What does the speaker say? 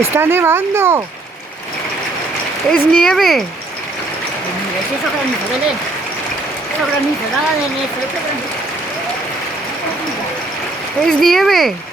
¡Está nevando! ¡Es nieve! Es eso granizo, Belén. Eso granizo, nada de eso, eso granizo. ¡Es nieve!